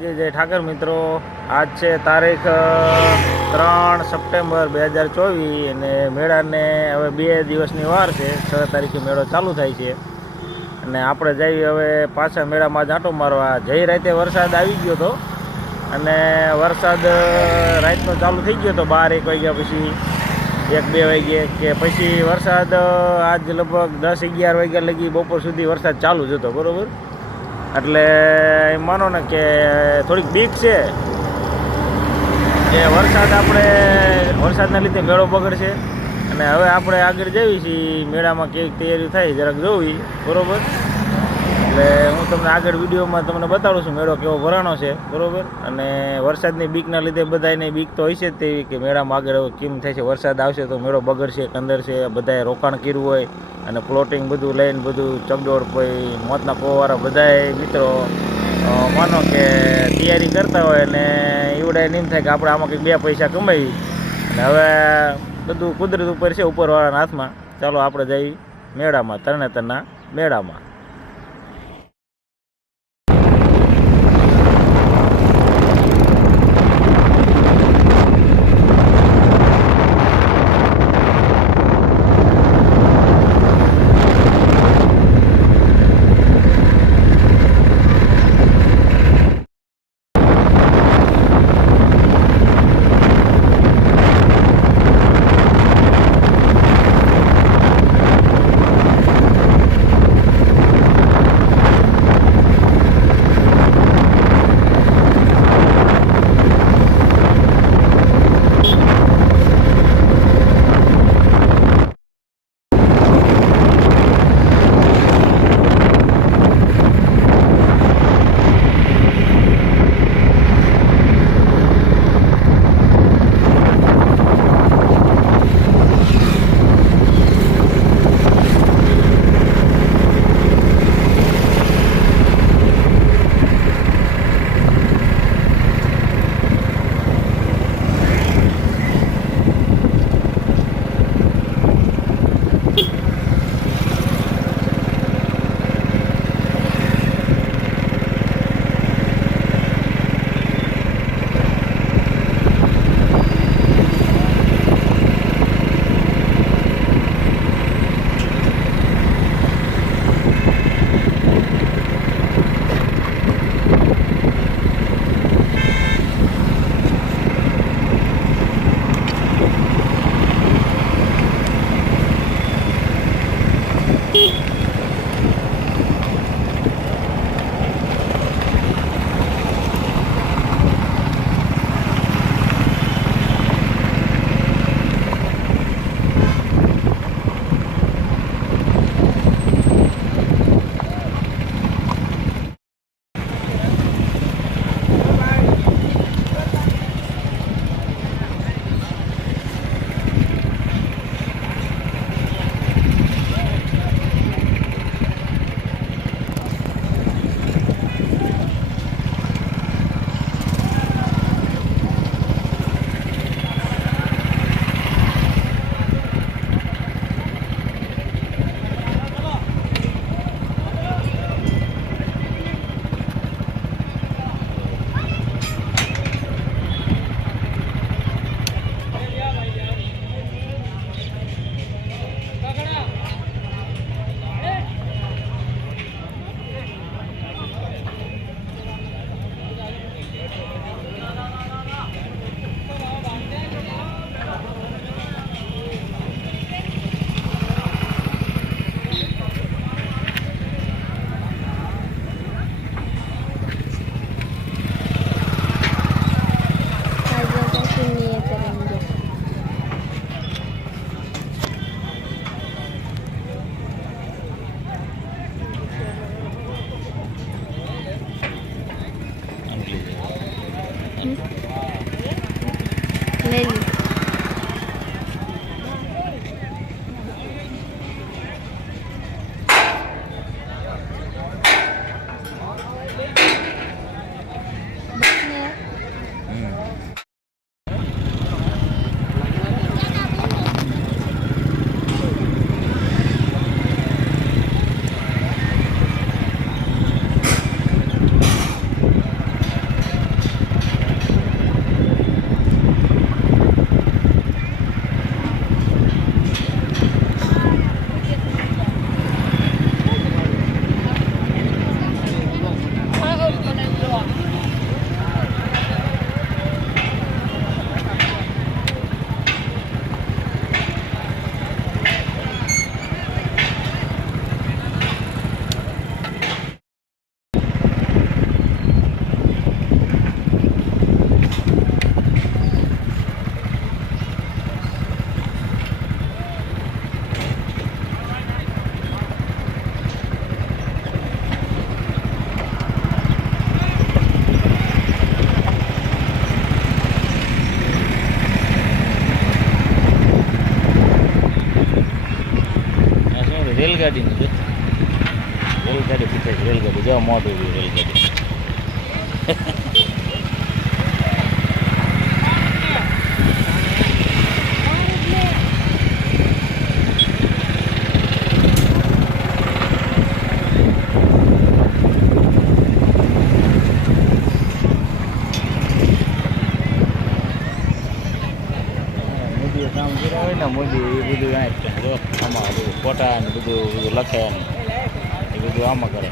જય ઠાકર મિત્રો, આજ છે તારીખ 3 સપ્ટેમ્બર 2024 અને મેળાને હવે 2 દિવસની વાર છે. 6 તારીખે મેળો ચાલુ થાય છે અને આપણે જઈએ હવે પાછા મેળામાં જ આંટો મારવા. જઈ રાતે વરસાદ આવી ગયો હતો અને વરસાદ રાતનો ચાલુ થઈ ગયો હતો 12-1 વાગ્યા પછી, 1-2 વાગ્યે કે પછી વરસાદ આજ લગભગ 10-11 વાગ્યા લગી બપોર સુધી વરસાદ ચાલુ જ હતો. બરાબર, એટલે એમ માનો ને કે થોડીક બીક છે કે વરસાદના લીધે મેળો બગડશે અને હવે આપણે આગળ જઈએ છીએ મેળામાં કેવી તૈયારી થાય જરાક જોવી. બરાબર, એટલે હું તમને આગળ વિડીયોમાં તમને બતાડું છું મેળો કેવો ભરાણો છે. બરાબર, અને વરસાદની બીકના લીધે બધાને બીક તો હશે જ તેવી કે મેળામાં આગળ કેમ થાય છે, વરસાદ આવશે તો મેળો બગડશે કંદરશે. બધાએ રોકાણ કર્યું હોય અને પ્લોટિંગ બધું લઈને બધું ચગડોળ પછી મોતના પોવાળા બધાએ મિત્રો માનો કે તૈયારી કરતા હોય અને એવડાય એમ થાય કે આપણે આમાં કંઈક 2 પૈસા કમાઈ. અને હવે બધું કુદરત ઉપર છે, ઉપરવાળાના હાથમાં. ચાલો આપણે જઈએ મેળામાં, તરણેતરના મેળામાં. ले ली। રેલગાડીનું છે. રેલગાડી પૂછે છે, રેલગાડી જવા મોટું છે રેલગાડી. કામ કર્યા હોય ને મોદી એ બધું આ જો આમાં બધું ફોટા ને બધું લખે ને એ બધું આમાં કરે.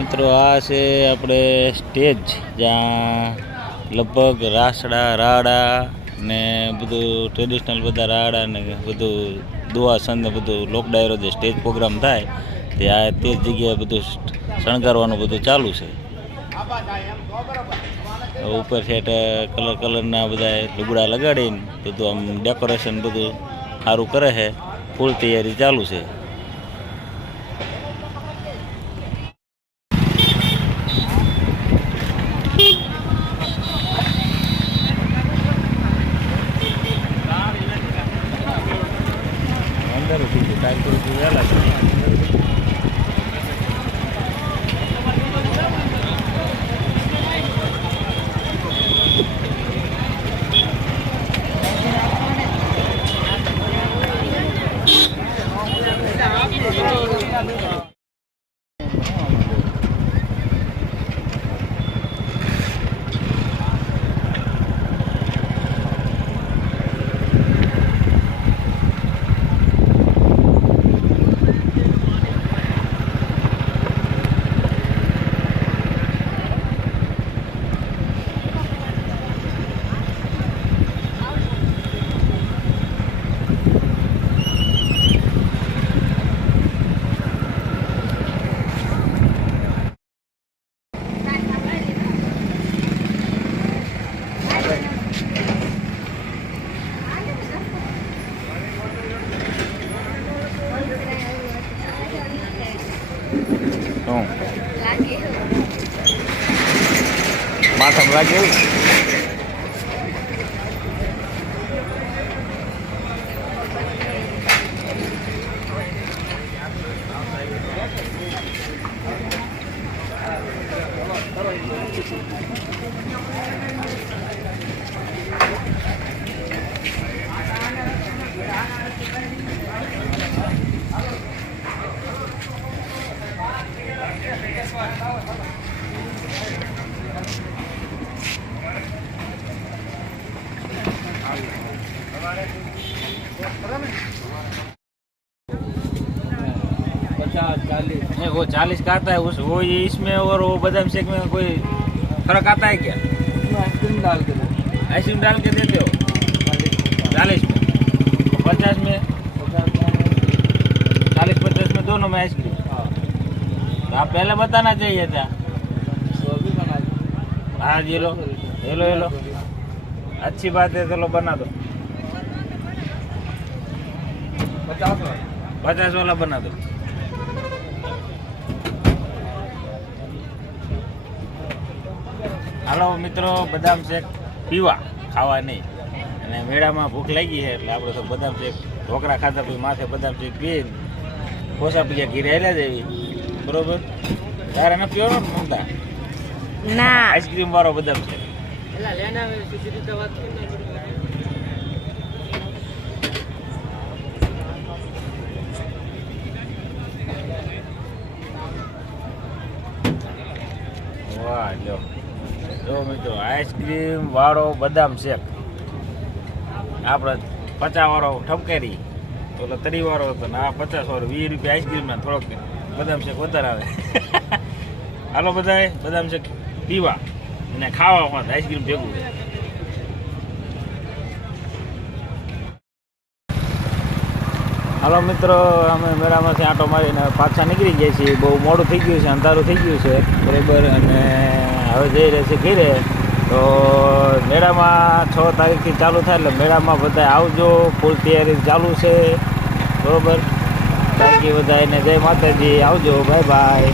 મિત્રો આ છે આપણે સ્ટેજ જ્યાં લગભગ રાસડા રાડા ને બધું ટ્રેડિશનલ બધા રાડા ને બધું દુઆસન ને બધું લોક ડાયરો જે સ્ટેજ પ્રોગ્રામ થાય તે આ તે જ જગ્યાએ બધું શણગારવાનું બધું ચાલુ છે. ઉપર છે કલરના બધા લુગડા લગાડીને બધું આમ ડેકોરેશન બધું સારું કરે છે. ફૂલ તૈયારી ચાલુ છે. માથામાં લાગે એવું वो 40 का आता है उस वो ये इसमें और वो बादाम शेक में कोई फर्क आता है क्या? आइसक्रीम डाल के देते हो 40 में, 50 में 40-50 में दोनों में आइसक्रीम। तो आप पहले बताना चाहिए था। हाँ ये लो ये लो ये लो, अच्छी बात है, चलो बना दो 50 वाला बना दो। હાલો મિત્રો, બદામ શેક પીવા, ખાવા નહીં. અને મેળામાં ભૂખ લાગી છે એટલે આપણે તો બદામ શેક ઢોકળા ખાતા પછી માથે બદામ શેક પીને કોસા પીયા ઘીરે હેલા દેવી. બરોબર? તારે ન પીવો ને મમતા? ના, આઈસ્ક્રીમ વાળો બદામ શેક. વાહ જો જો મિત્રો, આઈસ્ક્રીમ વાળો બદામ શેક. આપણે 50 વાળો ઠપકેરી, ઓલો 30 વાળો હતો ને આ 50 વાળો. 20 રૂપિયા આઈસ્ક્રીમ ના થોડોક બદામ શેક વધારે આવે. હાલો બધાએ બદામ શેક પીવા અને ખાવામાં આઈસ્ક્રીમ ભેગું છે. હાલો મિત્રો, અમે મેળામાંથી આંટો મારીને પાછા નીકળી ગયા છીએ. બહુ મોડું થઈ ગયું છે, અંધારું થઈ ગયું છે બરાબર. અને હવે જઈ રહ્યા છીએ ઘરે. તો મેળામાં 6 તારીખથી ચાલુ થાય, એટલે મેળામાં બધા આવજો. ફૂલ તૈયારી ચાલુ છે બરાબર. બાકી બધા એને જય માતાજી, આવજો, બાય બાય.